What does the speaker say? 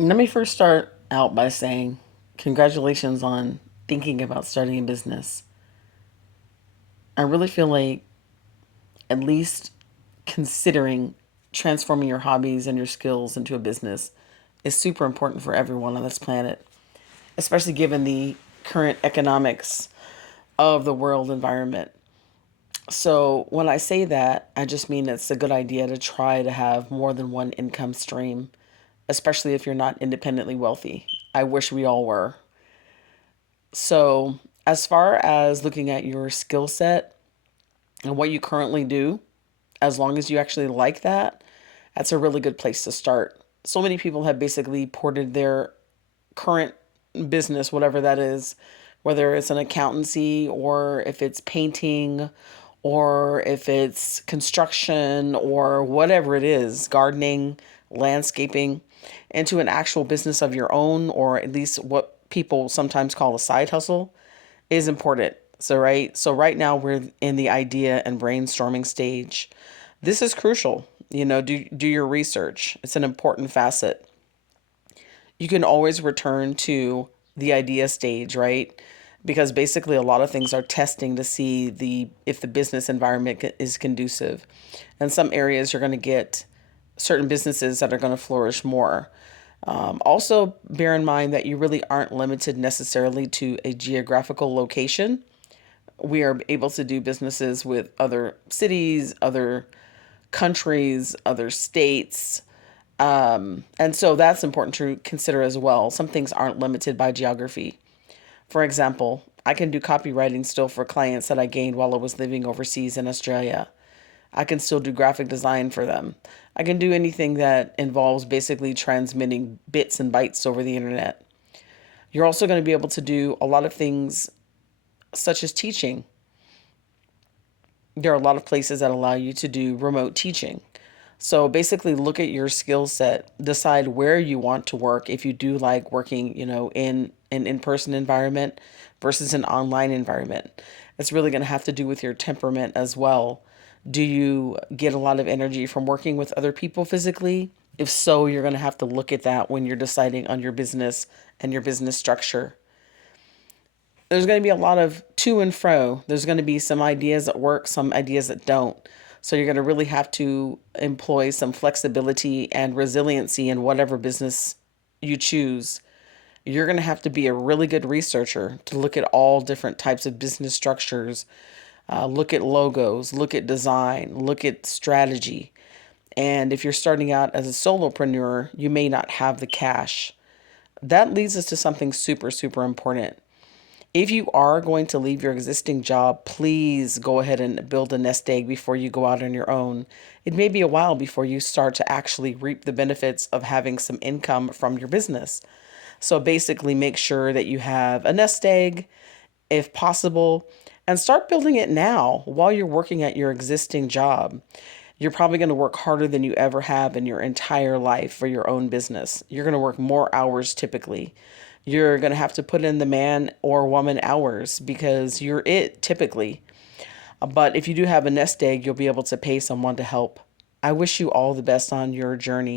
Let me first start out by saying congratulations on thinking about starting a business. I really feel like at least considering transforming your hobbies and your skills into a business is super important for everyone on this planet, especially given the current economics of the world environment. So, when I say that, I just mean it's a good idea to try to have more than one income stream, especially if you're not independently wealthy. I wish we all were. So, as far as looking at your skill set and what you currently do, as long as you actually like that, that's a really good place to start. So many people have basically ported their current business, whatever that is, whether it's an accountancy or if it's painting or if it's construction or whatever it is, gardening, landscaping, into an actual business of your own, or at least what people sometimes call a side hustle, is important. So right now we're in the idea and brainstorming stage. This is crucial. Do your research. It's an important facet. You can always return to the idea stage, right? Because basically a lot of things are testing to see the if the business environment is conducive. In some areas you're going to get certain businesses that are going to flourish more. Also, bear in mind that you really aren't limited necessarily to a geographical location. We are able to do businesses with other cities, other countries, other states. And so that's important to consider as well. Some things aren't limited by geography. For example, I can do copywriting still for clients that I gained while I was living overseas in Australia. I can still do graphic design for them. I can do anything that involves basically transmitting bits and bytes over the internet. You're also going to be able to do a lot of things such as teaching. There are a lot of places that allow you to do remote teaching. So basically look at your skill set, decide where you want to work if you do like working, in an in-person environment versus an online environment. It's really going to have to do with your temperament as well. Do you get a lot of energy from working with other people physically? If so, you're going to have to look at that when you're deciding on your business and your business structure. There's going to be a lot of to and fro. There's going to be some ideas that work, some ideas that don't. So you're going to really have to employ some flexibility and resiliency in whatever business you choose. You're going to have to be a really good researcher to look at all different types of business structures, look at logos, look at design, look at strategy. And if you're starting out as a solopreneur, you may not have the cash. That leads us to something super, super important. If you are going to leave your existing job, please go ahead and build a nest egg before you go out on your own. It may be a while before you start to actually reap the benefits of having some income from your business. So basically, make sure that you have a nest egg if possible and start building it now while you're working at your existing job. You're probably going to work harder than you ever have in your entire life for your own business. You're going to work more hours typically. You're going to have to put in the man or woman hours because you're it typically. But if you do have a nest egg, you'll be able to pay someone to help. I wish you all the best on your journey.